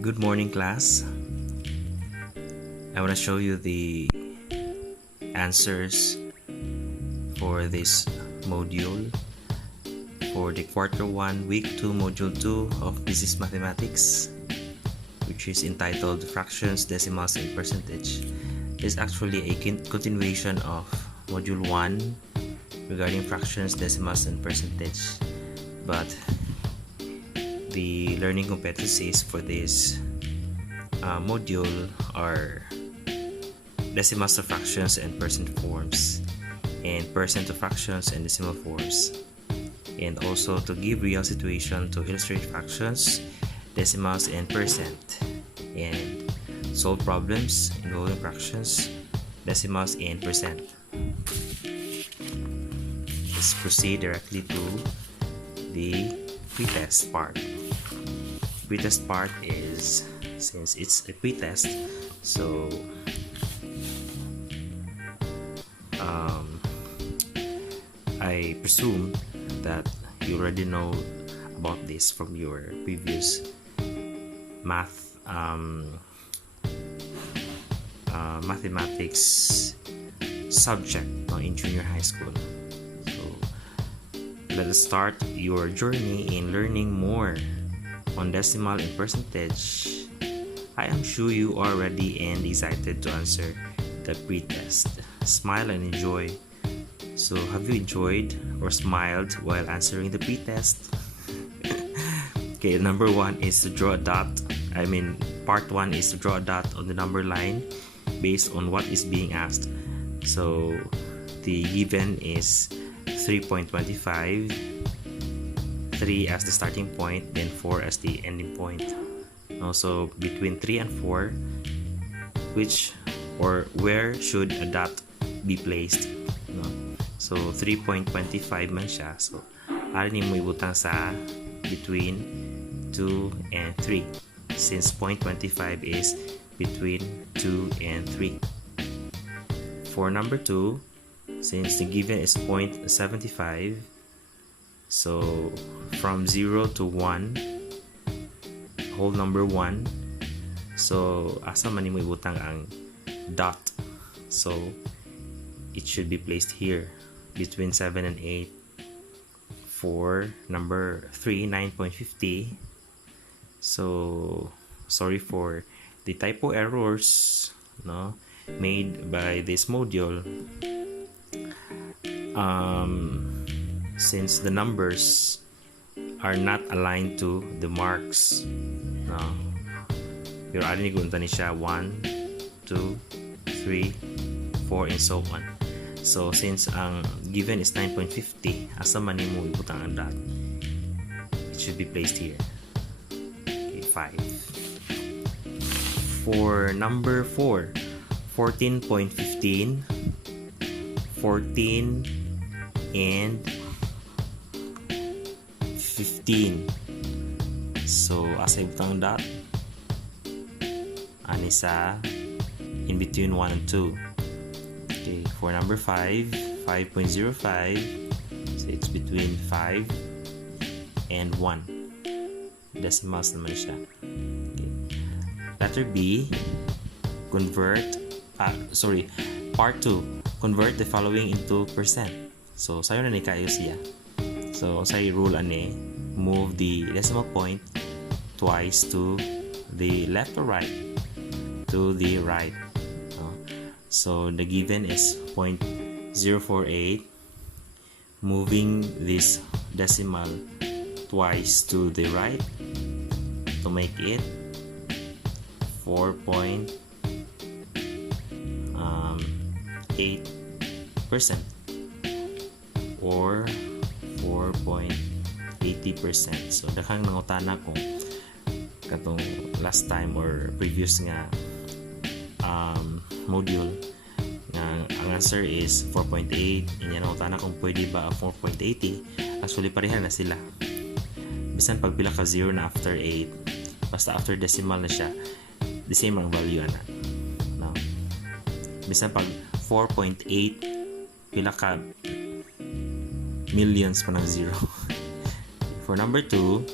Good morning, class. I want to show you the answers for this module for the quarter 1 week 2 module 2 of business mathematics, which is entitled fractions, decimals, and percentage. This is actually a continuation of module 1 regarding fractions, decimals, and percentage, but the learning competencies for this module are decimals to fractions and percent forms, and percent to fractions and decimal forms, and also to give real situation to illustrate fractions, decimals, and percent, and solve problems involving fractions, decimals, and percent. Let's proceed directly to the pretest part. Pretest part is, since it's a pretest, so I presume that you already know about this from your previous mathematics subject in junior high school. So let us start your journey in learning more on decimal and percentage. I am sure you are ready and excited to answer the pretest. Smile and enjoy. So have you enjoyed or smiled while answering the pretest? Okay, number 1 is to draw a dot. Part 1 is to draw a dot on the number line based on what is being asked. So the given is 3.25, 3 as the starting point, then 4 as the ending point. Also between 3 and 4, which or where should a dot be placed? So 3.25 man siya. So arin mo ibutang sa between 2 and 3, since 0.25 is between 2 and 3. For number 2, since the given is 0.75, so from 0 to 1, whole number 1, so asa man mo ibutang ang dot, so it should be placed here between 7 and 8. For number 3, 9.50, so sorry for the typo errors made by this module. Since the numbers are not aligned to the marks, pero arin igunta ni siya 1, 2, 3, 4, and so on. So since ang given is 9.50, asa man mo ibutang ang dot, it should be placed here. Okay, 5. For number 4, 14.15, 14 and 15. So asa ibutang ang dot? Ani sa in between 1 and 2. Okay, for number 5, 5.05, so it's between 5 and 1. Decimals naman siya. Okay. Letter B, part 2, convert the following into percent. So sayo na ni kayo siya. So sa rule ane, move the decimal point twice to the left or right. To the right. So the given is 0.048, moving this decimal twice to the right to make it 4.8%, or 4.80%. So daghang nangutana ko katong last time or previous nga module nga ang answer is 4.8, inya nangutana kung pwede ba ang 4.80. Actually pareha na sila, bisan pagpila ka 0 na after 8, basta after decimal na siya, the same ang value ana. Bisan pag 4.8 pila ka millions pa ng 0. For number 2,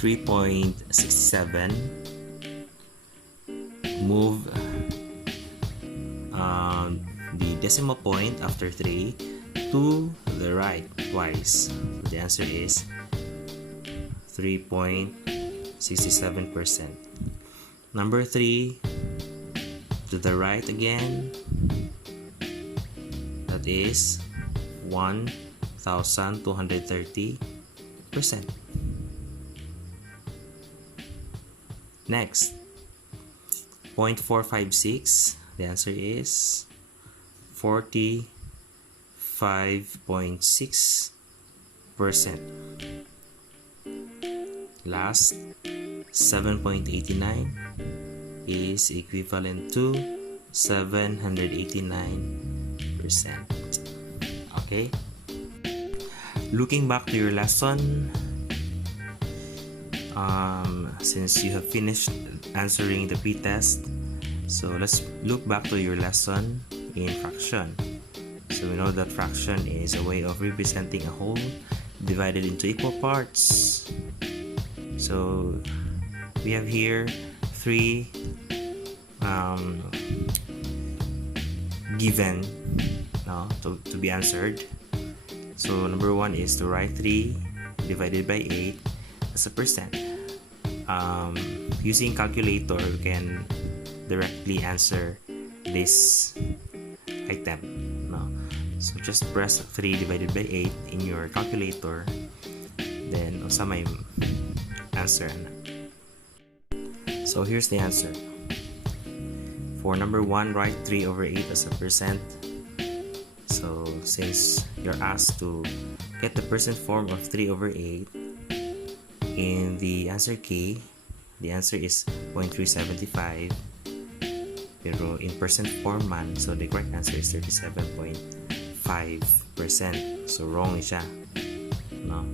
3.67. Move the decimal point after 3 to the right twice. The answer is 3.67%. Number 3, to the right again, that is 1,230%. Next, 0.456, the answer is 45.6%. Last, 7.89 is equivalent to 789%. Okay? Looking back to your lesson, since you have finished answering the pretest, so let's look back to your lesson in fraction. So we know that fraction is a way of representing a whole divided into equal parts. So we have here 3 given to be answered. So number 1 is to write 3 divided by 8 as a percent. Using calculator, we can directly answer this item. So just press 3 divided by 8 in your calculator, then usa may answer na. So here's the answer. For number 1, write 3 over 8 as a percent. So since you're asked to get the percent form of 3 over 8 in the answer key, the answer is 0.375. Pero in percent form man, so the correct answer is 37.5%. So wrong ni siya. No?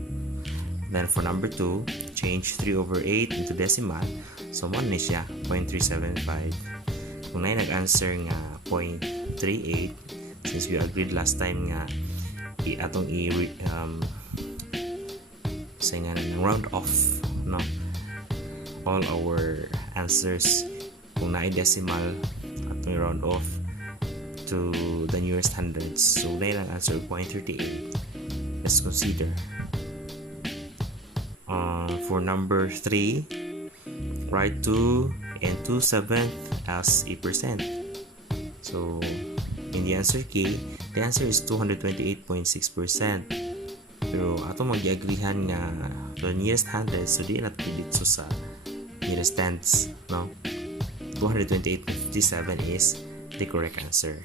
Then for number 2, change 3 over 8 into decimal. So 1 ni siya, 0.375. Kung na nag-answer nga 0.38, since we agreed last time nga say nga ng round off, no? All our answers kung na decimal atong round off to the nearest hundreds. So na lang answer 0.38. Let's consider. For number 3, write 2 and 2/7 as a percent. So in the answer key, the answer is 228.6%. Pero atong mag-agreehan nga to the nearest hundreds, so di na dito sa nearest tens, no? 228.57 is the correct answer.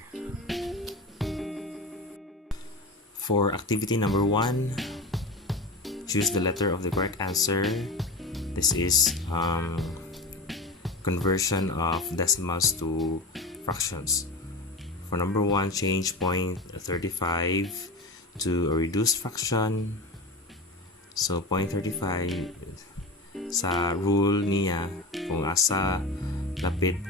For activity number 1, choose the letter of the correct answer. This is conversion of decimals to fractions. For number 1, change 0.35 to a reduced fraction. So 0.35 sa rule niya, kung asa lapit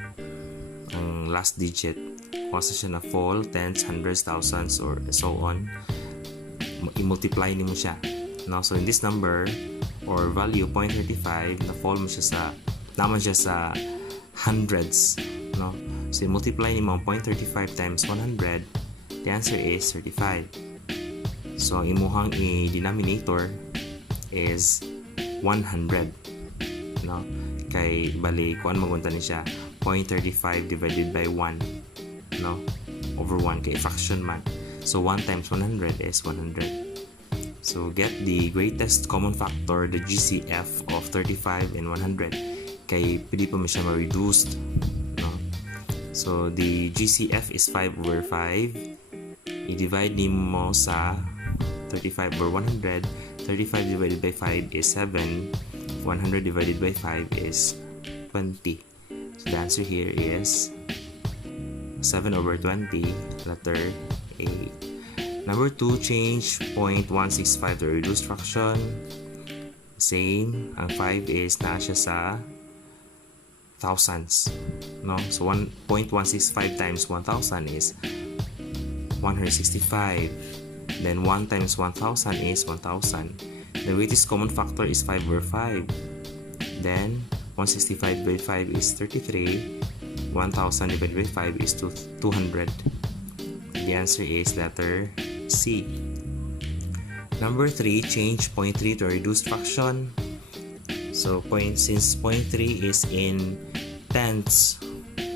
ang last digit, kung asa siya na fall, tens, hundreds, thousands, or so on, i-multiply nimo siya. No? So in this number or value 0.35, na fall mo siya sa naman siya sa hundreds, no? So multiply nimo 0.35 times 100, the answer is 35. So ang imuhang i-denominator is 100, no? Kay bali kuan magunta ni siya 0.35 divided by 1, no? Over 1 kay fraction man. So 1 times 100 is 100. So get the greatest common factor, the GCF of 35 and 100. Kay pwede pa mo siya ma-reduced, no? So the GCF is 5 over 5. I-divide mo sa 35 over 100. 35 divided by 5 is 7. 100 divided by 5 is 20. So the answer here is 7 over 20, letter A. Number 2, change 0.165 to a reduced fraction. Same, ang 5 is na siya sa thousands, no? So 1.165 times 1,000 is 165. Then 1 times 1,000 is 1,000. The greatest common factor is 5 over 5. Then 165 divided by 5 is 33. 1000 divided by 5 is 200. The answer is letter C. Number 3, change 0.3 to a reduced fraction. So since 0.3 is in tenths,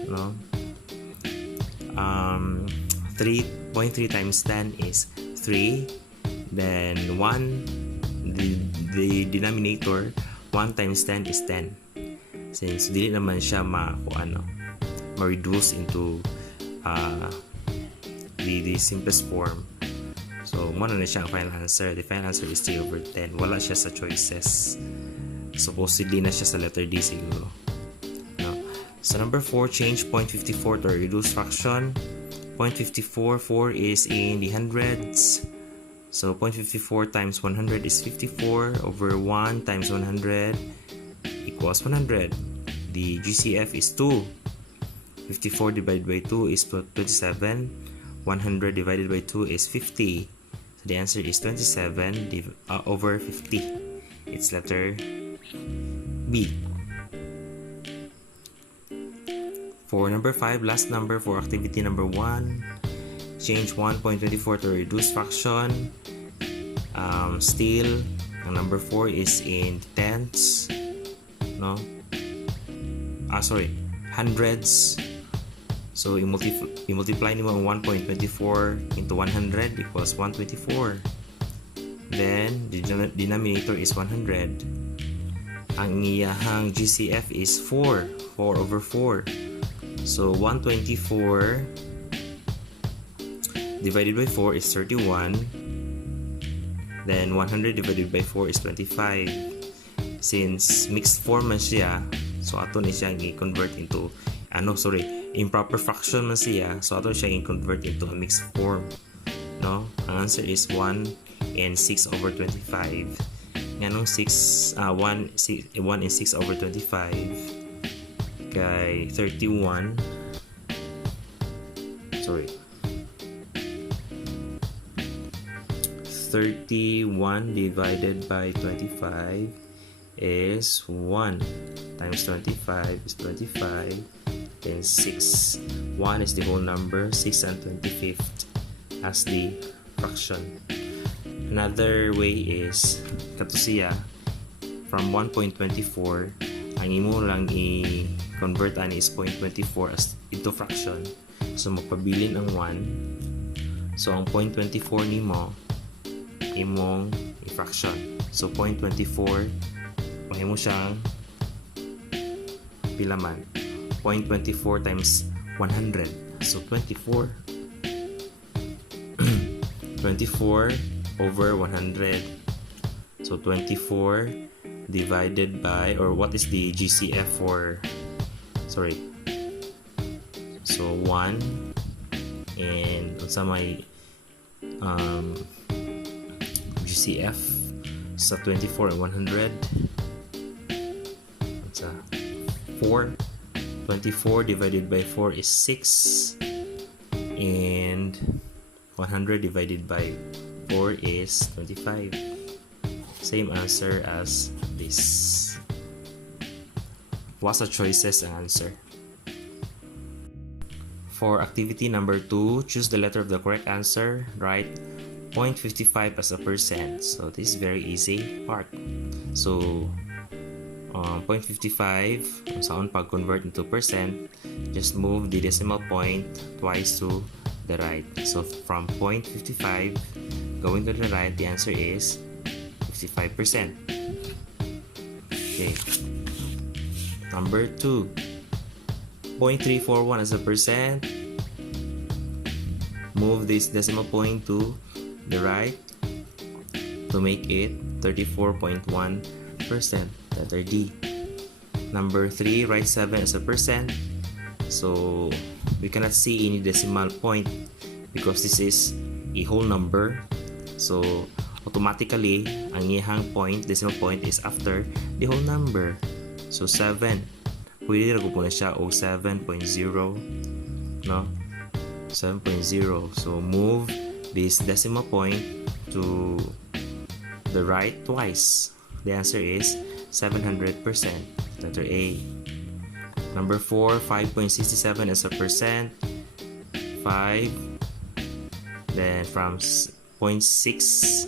no? 3.3 times 10 is 3. Then 1, the denominator, 1 times 10 is 10. Since dili naman siya ma-reduce into the simplest form. So, muna na siya ang final answer. The final answer is 3 over 10. Wala siya sa choices. Supposedly na siya sa letter D siguro. No? So, number 4, change 0.54 to a reduced fraction. 0.54, 4 is in the hundreds. So, 0.54 times 100 is 54 over 1 times 100 equals 100. The GCF is 2. 54 divided by 2 is 27. 100 divided by 2 is 50. So the answer is 27 over 50. It's letter B. For number 5, last number for activity number 1. Change 1.24 to a reduced fraction. Still, ang number 4 is in tenths. No? Hundreds. So, i-multiply nyo ang 1.24 into 100 equals 124. Then, the denominator is 100. Ang iyahang GCF is 4. 4 over 4. So, 124 divided by 4 is 31. Then, 100 divided by 4 is 25. Since mixed form man siya, so ato ni siya i-convert into improper fraction man siya, so ato siya i-convert into a mixed form. No? Ang answer is 1 and 6 over 25. Ganong 1 and 6 over 25 kay 31. 31 divided by 25 is 1 times 25 is 25. Then 6. 1 is the whole number. 6 and 25th as the fraction. Another way is katusiya from 1.24 ang imo lang i-convert ani is 0.24 as into fraction. So magpabilin ang 1. So ang 0.24 nimo imong i-fraction. So 0.24 mahimo siyang pila man 0.24 times 100. So 24 24 over 100. So 24 divided by, or what is the GCF for, so 1 and sa may GCF sa 24 and 100 sa 4. 24 divided by 4 is 6 and 100 divided by 4 is 25. Same answer as this. What's the choices ang answer? For activity number 2, choose the letter of the correct answer. Write 0.55 as a percent. So this is very easy part. So 0.55 saan pag-convert into percent, just move the decimal point twice to the right. So from 0.55 going to the right, the answer is 55%. Okay. Number 2, 0.341 as a percent. Move this decimal point to the right to make it 34.1%. Letter D. Number 3, write 7 as a percent. So we cannot see any decimal point because this is a whole number. So automatically ang iyang decimal point is after the whole number. So 7. Pwede rin po na siya o 7.0, no? 7.0. So move this decimal point to the right twice. The answer is 700%. Letter A. Number 4, 5.67 is a percent. 5. Then from 0.6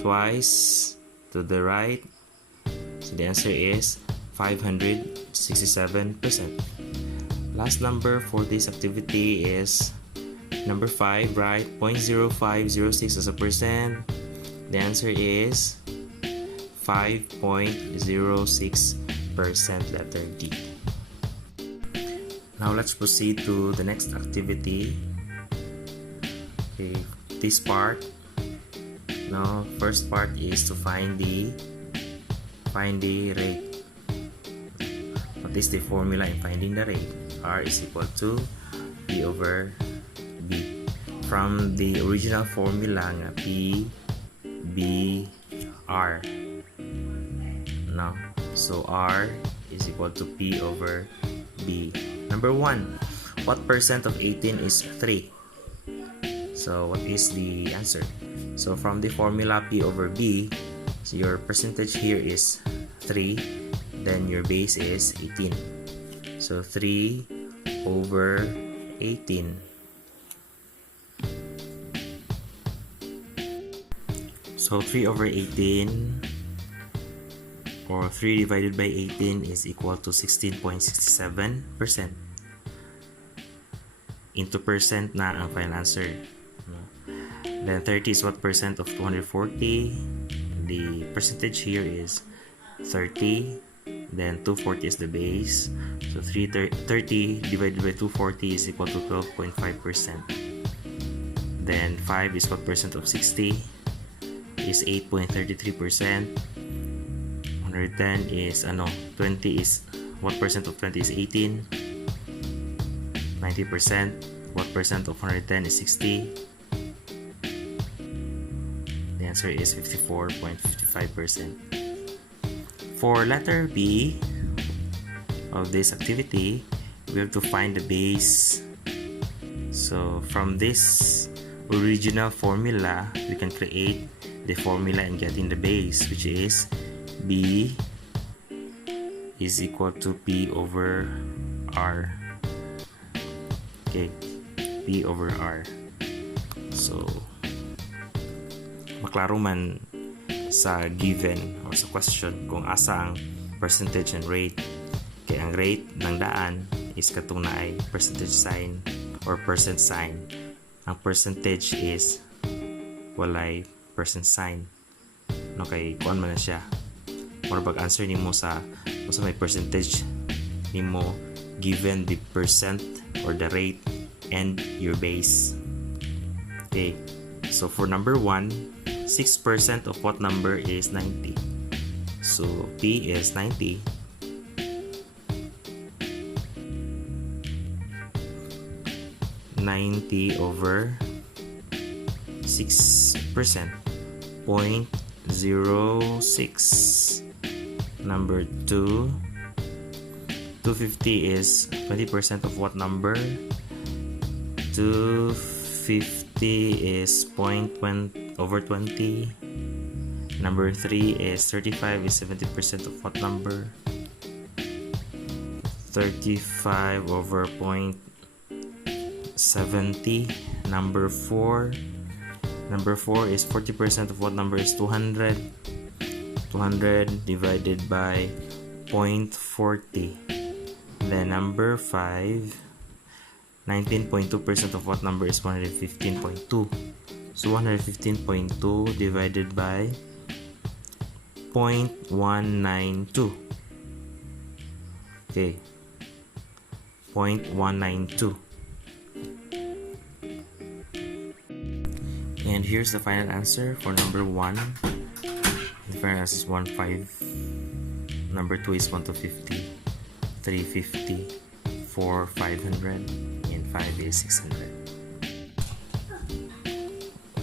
twice to the right. So the answer is 567%. Last number for this activity is number 5, right? 0.0506 as a percent. The answer is 5.06%, letter D. Now let's proceed to the next activity. Okay, this part. Now, first part is to find the rate. What is the formula in finding the rate? R is equal to P over B. From the original formula nga P, B, R. No? So R is equal to P over B. Number 1. What percent of 18 is 3? So what is the answer? So from the formula P over B, so your percentage here is 3, then your base is 18. So 3 over 18. So 3 over 18 or 3 divided by 18 is equal to 16.67%. Into percent na ang final answer. Then 30 is what percent of 240? The percentage here is 30. Then 240 is the base. So 30 divided by 240 is equal to 12.5%. Then 5 is what percent of 60? Is 8.33%. 110 is 20 is what percent of 20 is 18. 90%. What percent of 110 is 60? The answer is 54.55%. For letter B of this activity, we have to find the base. So from this original formula, we can create the formula and getting the base, which is B is equal to P over R. Okay, P over R. So maklaro man sa given or sa question kung asa ang percentage and rate. Kaya ang rate ng daan is katong naay percentage sign or percent sign. Ang percentage is walay percent sign. No, kay kuan man na siya. Or pag answer nimo sa may percentage nimo given the percent or the rate and your base. Okay. So for number 1, 6% of what number is 90? So P is 90. over 6%, 0.06. Number 2, 250 is 20% of what number? 250 is 0.1 over 20. Number 3 is 35 is 70% of what number? 35 over 0.70. Number 4 is 40% of what number is 200. 200 divided by 0.40. Then number 5, 19.2% of what number is 115.2. So 115.2 divided by 0.192. Okay, 0.192. And here's the final answer for number 1. The final answer is 15. Number 2 is 1 to 50. 350. 4, 500. And 5 is 600.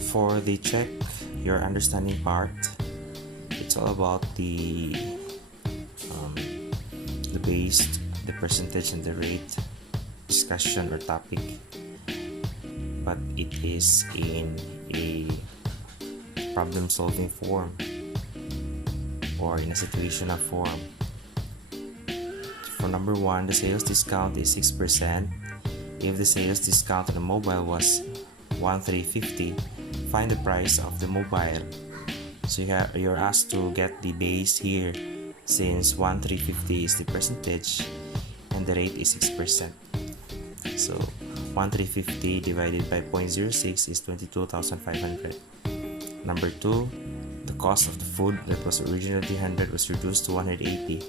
For the check your understanding part, it's all about the base, the percentage, and the rate discussion or topic, but it is in a problem solving form. or in a situational form. For number 1, the sales discount is 6%. If the sales discount on the mobile was 1,350, find the price of the mobile. So you're asked to get the base here, since 1,350 is the percentage and the rate is 6%. So 1,350 divided by 0.06 is 22,500. Number 2, the cost of the food that was originally 300 was reduced to 180.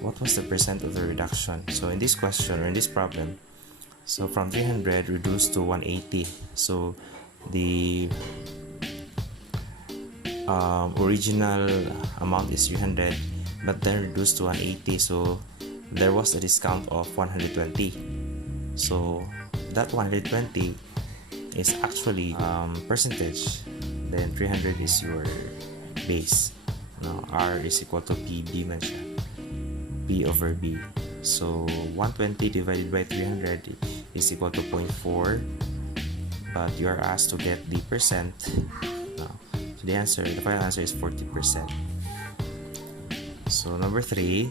What was the percent of the reduction? So in this question, or in this problem, so from 300 reduced to 180. So the original amount is 300, but then reduced to 180. So there was a discount of 120. So that 120 is actually percentage. Then 300 is your base. Now R is equal to PB man siya. P over B. So 120 divided by 300 is equal to 0.4. But you are asked to get the percent. Now, so the final answer is 40%. So number 3,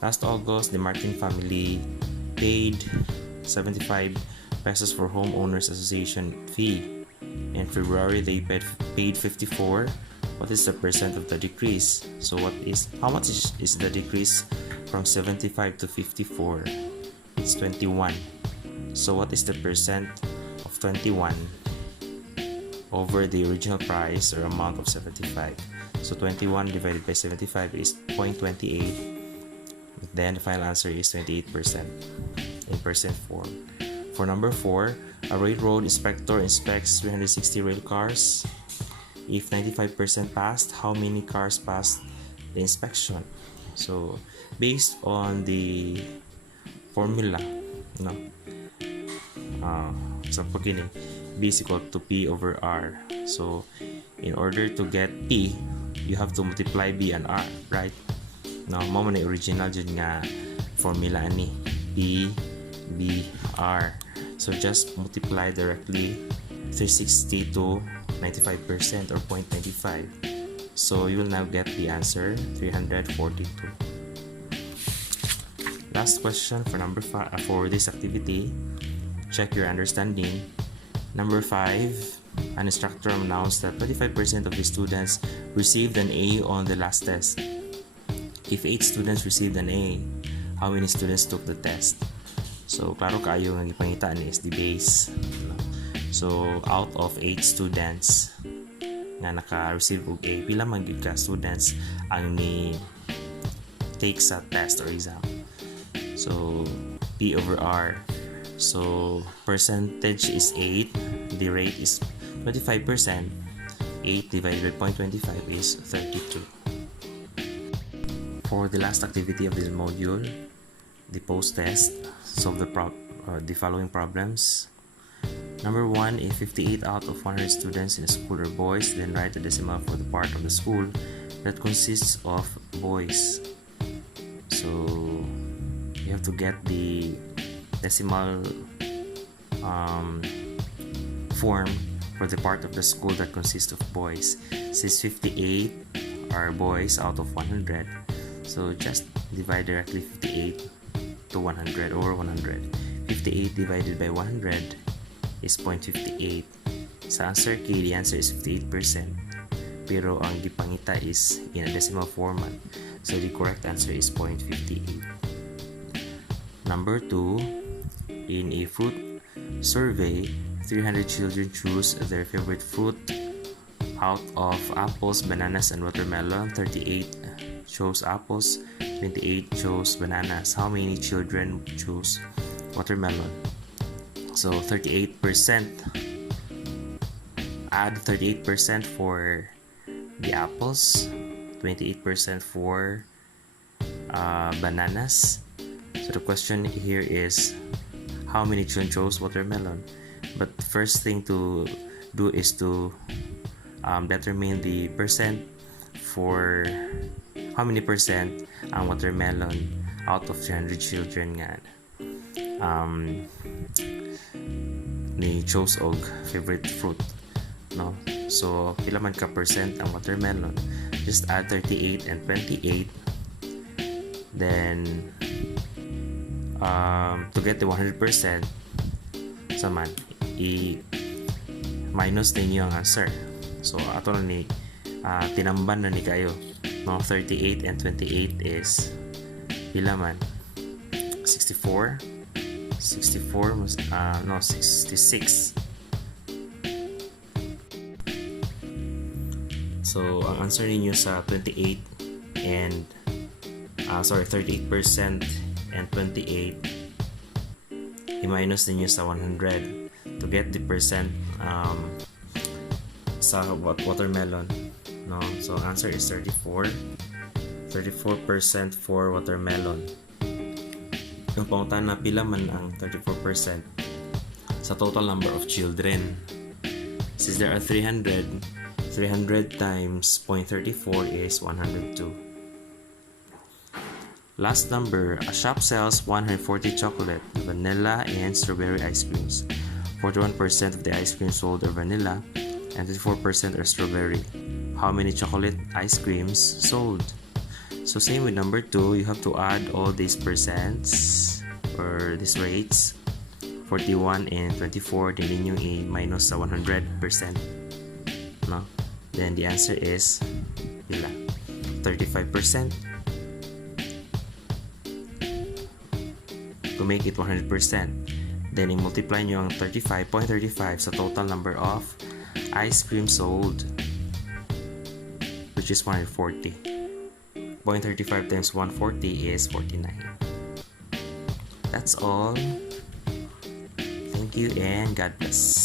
last August, the Martin family paid 75 pesos for homeowners association fee. In February, they paid 54. What is the percent of the decrease? So how much is the decrease from 75 to 54? It's 21. So what is the percent of 21 over the original price or amount of 75? So 21 divided by 75 is 0.28. Then the final answer is 28% in percent form. For number 4, a railroad inspector inspects 360 rail cars. If 95% passed, how many cars passed the inspection? So based on the formula, sa beginning, B is equal to P over R. So in order to get P, you have to multiply B and R, right? Now, mo man original dyan nga formula ni P, B, R. So just multiply directly 360 to 95% or 0.95. So you will now get the answer 342. Last question for number 5 for this activity. Check your understanding. Number 5, an instructor announced that 25% of the students received an A on the last test. If 8 students received an A, how many students took the test? So klaro kaayo nga gipangitaan is the base. So out of 8 students nga naka-receive og A, pila man gyud ka students ang ni take sa test or exam. So P over R. So percentage is 8, the rate is 25%. 8 divided by 0.25 is 32. For the last activity of this module, the post-test, solve the following problems. Number 1, if 58 out of 100 students in a school are boys, then write the decimal for the part of the school that consists of boys. So you have to get the decimal form for the part of the school that consists of boys. Since 58 are boys out of 100, so just divide directly 58 to 100 over 100. 58 divided by 100 is 0.58. Sa answer key, the answer is 58%. Pero ang gipangita is in a decimal format. So the correct answer is 0.58. Number 2, in a fruit survey, 300 children choose their favorite fruit. Out of apples, bananas, and watermelon, 38 chose apples, 28 chose bananas. How many children chose watermelon? So 38%. Add 38% for the apples, 28% for bananas. So the question here is how many children chose watermelon? But the first thing to do is to determine the percent for how many percent ang watermelon out of 300 children nga ni chose og favorite fruit, no? So pila man ka percent ang watermelon? just add 38 and 28. Then to get the 100%, saman i-minus ninyo ang answer. So ato na ni tinamban na ni kayo. No, 38 and 28 is pila man? 64 no, 66. So ang answer ninyo sa 28 and 38% and 28, i-minus ninyo sa 100 to get the percent sa watermelon, no? So answer is 34% for watermelon. Yung pangutan na pila man ang 34% sa total number of children. Since there are 300 times 0.34 is 102. Last number, a shop sells 140 chocolate, vanilla, and strawberry ice creams. 41% of the ice creams sold are vanilla, and 54% are strawberry. How many chocolate ice creams sold? So same with number 2, you have to add all these percents or these rates. 41 and 24, then ninyo i-minus sa 100%. No? Then the answer is pila? 35%. To make it 100%, then i-multiply nyo ang 35.35 sa total number of ice cream sold, which is 140. 0.35 times 140 is 49. That's all. Thank you and God bless.